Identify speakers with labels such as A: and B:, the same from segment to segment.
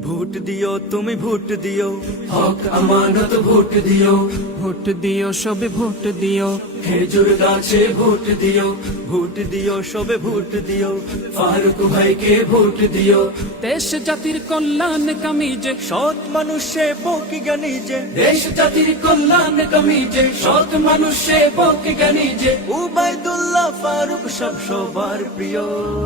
A: Vote দিও তুমি vote দিও,
B: হক আমানত ভোট দিও,
C: ভোট দিও সবে ভোট দিও,
B: খেজুর গাছে ভোট দিও,
A: ভোট দিও সবে ভোট দিও,
B: ফারুক ভাইকে ভোট দিও।
C: দেশ জাতির কল্যাণ কামি যে
A: সৎ মানুষে বকি জ্ঞানী যে,
B: দেশ জাতির কল্যাণ কামি যে, সৎ মানুষে বকে জ্ঞানী যে।
A: উবাইদুল্লাহ ফারুক সব সবার প্রিয়।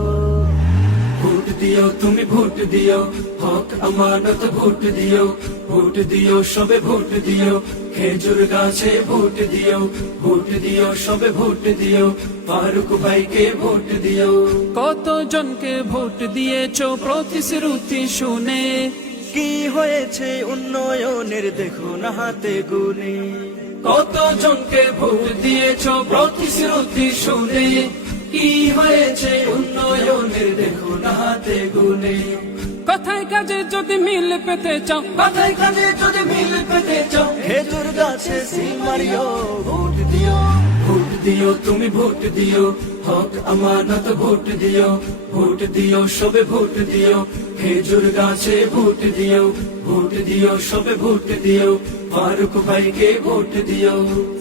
B: ভোট দিও তুমি ভোট দিও, হক আমানত ভোট দিও, ভোট দিও সবে ভোট দিও, খেজুর গাছে ভোট দিও, ভোট দিও সবে ভোট দিও, ফারুক ভাইকে ভোট দিও।
C: কত জনকে ভোট দিয়েছো প্রতিশ্রুতি শুনে,
A: কি হয়েছে উন্নয়নের দেখো না হাতে গুনে,
B: কত জনকে ভোট দিয়েছ প্রতিশ্রুতি শুনে, কি হয়েছে উন্নয়নের দেখো না হাতে গুনে।
C: কথায় কাজে যদি মিল পেতে চাও,
B: কথায় কাজে যদি মিল পেতে চাও,
A: খেজুর গাছে সিল মারিও ভোট দিও।
B: ভোট দিও তুমি ভোট দিও, হক আমানত ভোট দিও, ভোট দিও সবে ভোট দিও, খেজুর গাছে ভোট দিও, ভোট দিও সবে ভোট দিও, ফারুক ভাইকে ভোট দিও।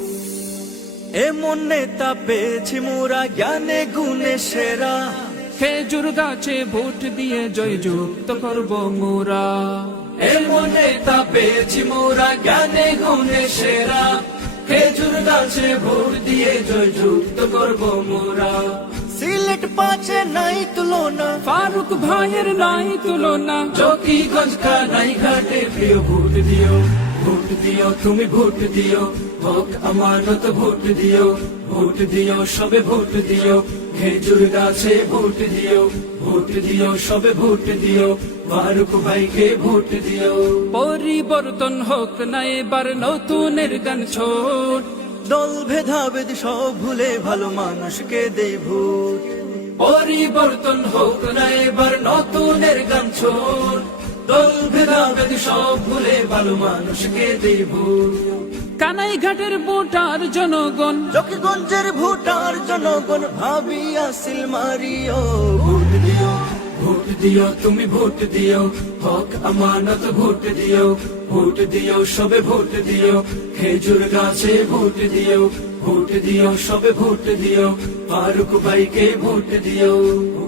A: এমন নেতা পেয়েছি মোরা জ্ঞানে গুণে সেরা,
C: খেজুর গাছে ভোট দিয়ে জয়যুক্ত করব মোরা।
B: এমন নেতা পেয়েছি মোরা জ্ঞানে গুণে সেরা, খেজুর গাছে ভোট দিয়ে জয়যুক্ত করব মোরা।
A: সিলেট পাঁচে নাই তুলনা,
C: ফারুক ভাইয়ের নাই তুলনা,
B: জকিগঞ্জ কানাই ঘাটে প্রিয় ভোট দিও। ভোট দিও তুমি ভোট দিও, হক আমানত ভোট দিও, ভোট দিও সবে ভোট দিও, খেজুর গাছে ভোট দিও, ভোট দিও সবে ভোট দিও, ফারুক ভাইকে ভোট দিও।
C: পরিবর্তন হোক না এবার নতুনের গান ছোট,
A: দল ভেদাভেদ সব ভুলে ভালো মানুষকে দেই ভোট।
B: পরিবর্তন হোক না এবার নতুনের গান ছোট, দল ভেদাভেদ সব ভুলে ভালো মানুষকে দেব।
C: কানাই ঘাটের ভোটার জনগণ,
A: জকিগঞ্জের ভোটার জনগণ ভাবিয়া সিল মারিও ভোট দিও।
B: ভোট দিও তুমি ভোট দিও, হক আমানত ভোট দিও, ভোট দিও সবে ভোট দিও, খেজুর গাছে ভোট দিও, ভোট দিও সবে ভোট দিও, ফারুক ভাইকে ভোট দিও।